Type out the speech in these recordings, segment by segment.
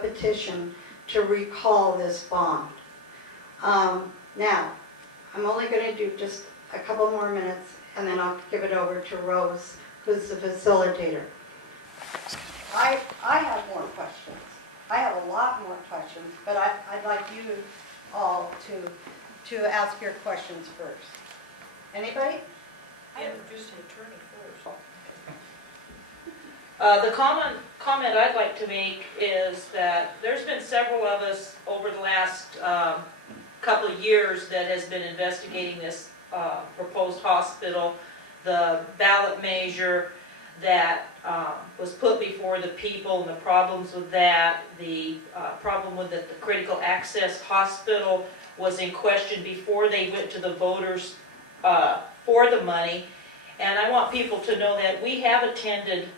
petition to recall this bond. Now, I'm only going to do just a couple more minutes, and then I'll give it over to Rose, who's the facilitator. I have more questions. I have a lot more questions, but I'd like you all to ask your questions first. Anybody? I have just an attorney first. The comment I'd like to make is that there's been several of us over the last couple of years that has been investigating this proposed hospital, the ballot measure that was put before the people and the problems with that, the problem with the critical access hospital was in question before they went to the voters for the money. And I want people to know that we have attended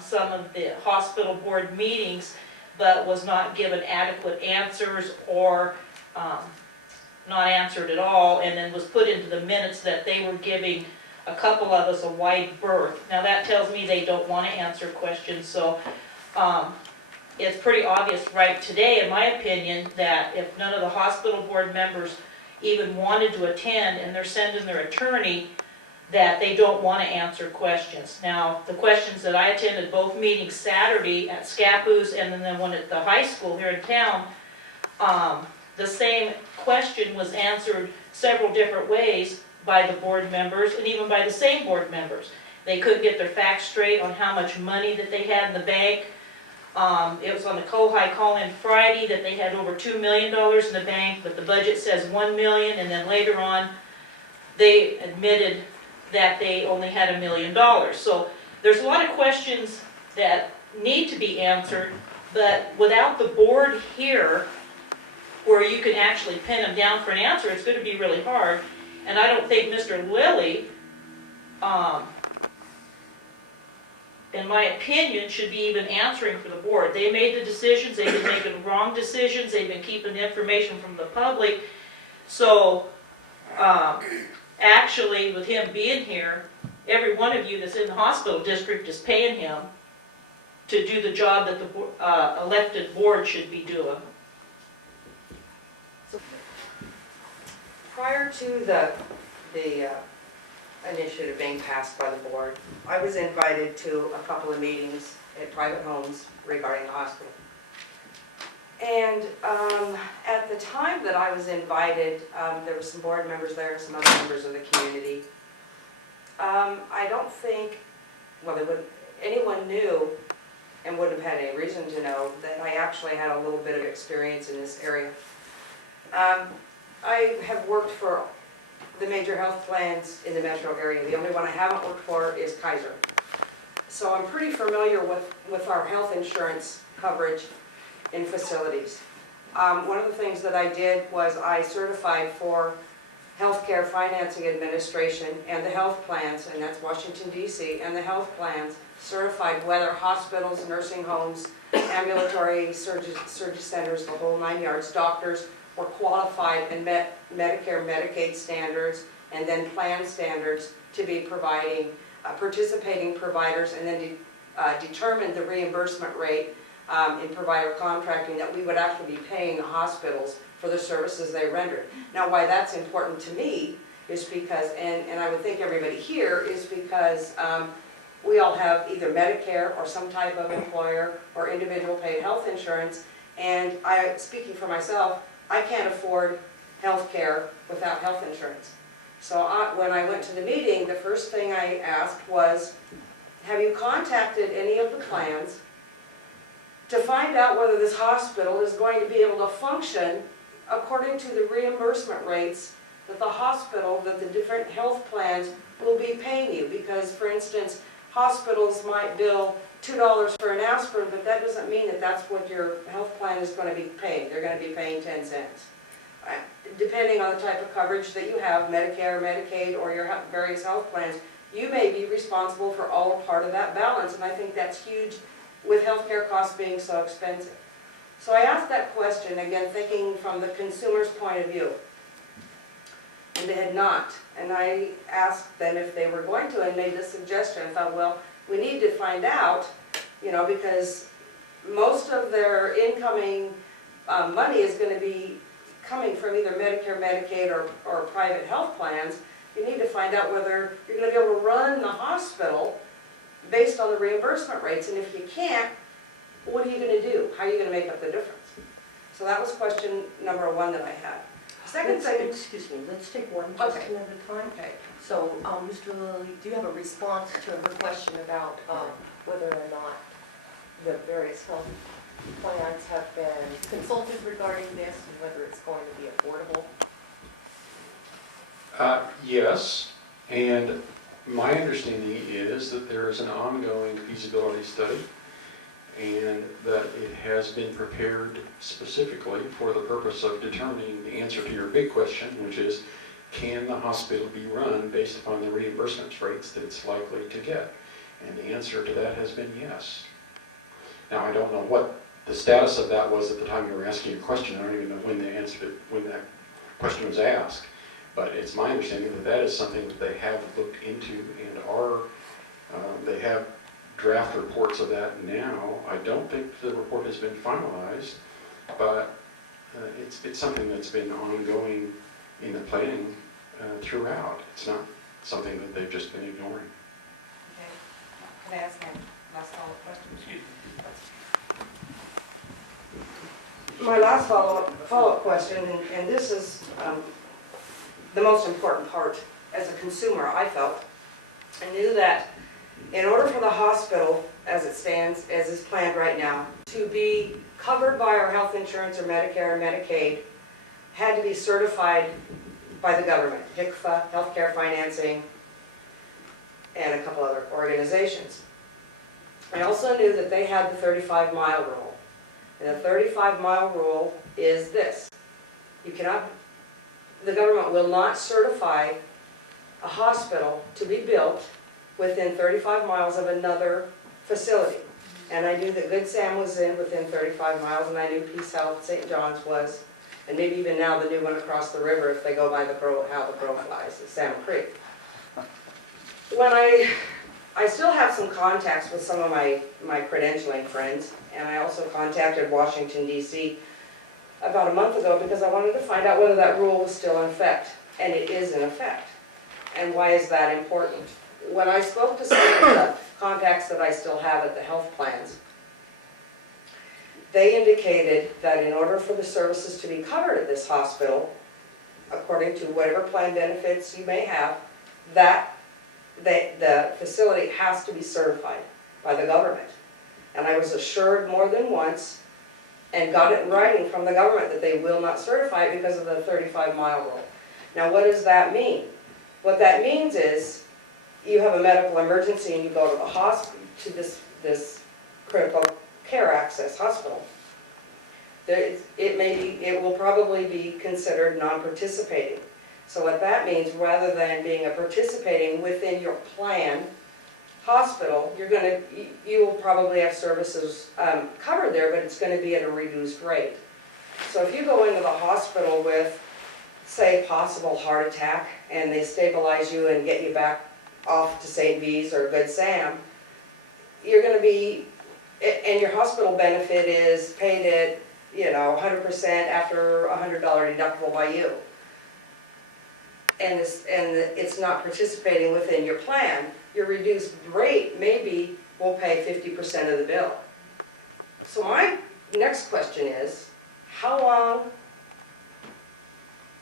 some of the hospital board meetings, but was not given adequate answers or not answered at all, and then was put into the minutes that they were giving a couple of us a wide berth. Now that tells me they don't want to answer questions, so it's pretty obvious right today, in my opinion, that if none of the hospital board members even wanted to attend and they're sending their attorney, that they don't want to answer questions. Now, the questions that I attended both meetings Saturday at Scappoose and then the one at the high school here in town, the same question was answered several different ways by the board members and even by the same board members. They couldn't get their facts straight on how much money that they had in the bank. It was on the Cohi call-in Friday that they had over $2 million in the bank, but the budget says $1 million, and then later on they admitted that they only had $1 million. So there's a lot of questions that need to be answered, but without the board here where you can actually pin them down for an answer, it's going to be really hard. And I don't think Mr. Lilly, in my opinion, should be even answering for the board. They made the decisions, they've been making wrong decisions, they've been keeping the information from the public. So actually, with him being here, every one of you that's in the hospital district is paying him to do the job that the elected board should be doing. Prior to the initiative being passed by the board, I was invited to a couple of meetings at private homes regarding the hospital. And at the time that I was invited, there were some board members there, some other members of the community. I don't think, well, anyone knew and wouldn't have had any reason to know that I actually had a little bit of experience in this area. I have worked for the major health plans in the metro area. The only one I haven't worked for is Kaiser. So I'm pretty familiar with our health insurance coverage in facilities. One of the things that I did was I certified for Healthcare Financing Administration and the health plans, and that's Washington, D.C., and the health plans certified whether hospitals, nursing homes, ambulatory surgery centers, the whole 9 yards, doctors, were qualified and met Medicare, Medicaid standards, and then plan standards to be providing, participating providers, and then determine the reimbursement rate in provider contracting that we would actually be paying the hospitals for the services they rendered. Now, why that's important to me is because, and I would think everybody here, is because we all have either Medicare or some type of employer or individual paid health insurance, and speaking for myself, I can't afford health care without health insurance. So when I went to the meeting, the first thing I asked was, have you contacted any of the plans to find out whether this hospital is going to be able to function according to the reimbursement rates that the hospital, that the different health plans will be paying you? Because, for instance, hospitals might bill $2 for an aspirin, but that doesn't mean that that's what your health plan is going to be paying. They're going to be paying 10 cents. Depending on the type of coverage that you have, Medicare, Medicaid, or your various health plans, you may be responsible for all or part of that balance, and I think that's huge with healthcare costs being so expensive. So I asked that question, again, thinking from the consumer's point of view, and they had not. And I asked them if they were going to, and made this suggestion. I thought, well, we need to find out, because most of their incoming money is going to be coming from either Medicare, Medicaid, or private health plans. You need to find out whether you're going to be able to run the hospital based on the reimbursement rates, and if you can't, what are you going to do? How are you going to make up the difference? So that was question number one that I had. Second thing, Excuse me, let's take one Okay. question at a time. okay, So, Mr. Lilly, do you have a response to her question about whether or not the various health plans have been consulted regarding this and whether it's going to be affordable? Yes, and my understanding is that there is an ongoing feasibility study and that it has been prepared specifically for the purpose of determining the answer to your big question, which is, can the hospital be run based upon the reimbursement rates that it's likely to get? And the answer to that has been yes. Now, I don't know what the status of that was at the time you were asking your question. I don't even know when when that question was asked. But it's my understanding that that is something that they have looked into and they have draft reports of that now. I don't think the report has been finalized, but it's something that's been ongoing in the planning throughout. It's not something that they've just been ignoring. okay. Can I ask my last follow-up question? Excuse me. My last follow-up question, and this is the most important part as a consumer, I felt. I knew that in order for the hospital, as it stands, as is planned right now, to be covered by our health insurance or Medicare or Medicaid, had to be certified by the government, HCFA, Healthcare Financing, and a couple other organizations. I also knew that they had the 35-mile rule. And the 35-mile rule is this: the government will not certify a hospital to be built within 35 miles of another facility. And I knew that Good Sam was within 35 miles, and I knew Peace Health, St. John's was, and maybe even now the new one across the river, if they go by how the crow flies, is Salmon Creek. When I still have some contacts with some of my credentialing friends, and I also contacted Washington, D.C. about a month ago because I wanted to find out whether that rule was still in effect, and it is in effect. And why is that important? When I spoke to some of the contacts that I still have at the health plans, they indicated that in order for the services to be covered at this hospital, according to whatever plan benefits you may have, that the facility has to be certified by the government. And I was assured more than once, and got it in writing from the government, that they will not certify it because of the 35-mile rule. Now, what does that mean? What that means is, you have a medical emergency and you go to the hospital, to this critical care access hospital. It will probably be considered non-participating. So what that means, rather than being a participating within your plan hospital, you will probably have services covered there, but it's going to be at a reduced rate. So if you go into the hospital with, say, possible heart attack, and they stabilize you and get you back off to St. V's or Good Sam, you're going to be, and your hospital benefit is paid at 100% after a $100 deductible by you. And it's not participating within your plan, your reduced rate maybe will pay 50% of the bill. So my next question is, how long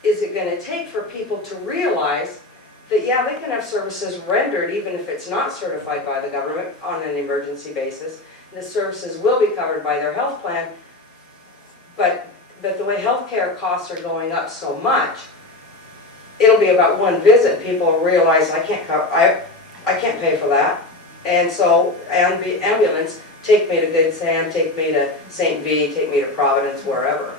is it going to take for people to realize that, yeah, they can have services rendered even if it's not certified by the government on an emergency basis, and the services will be covered by their health plan, but the way healthcare costs are going up so much, it'll be about one visit, people will realize I can't pay for that. And so, ambulance, take me to Good Sam, take me to St. V, take me to Providence, wherever.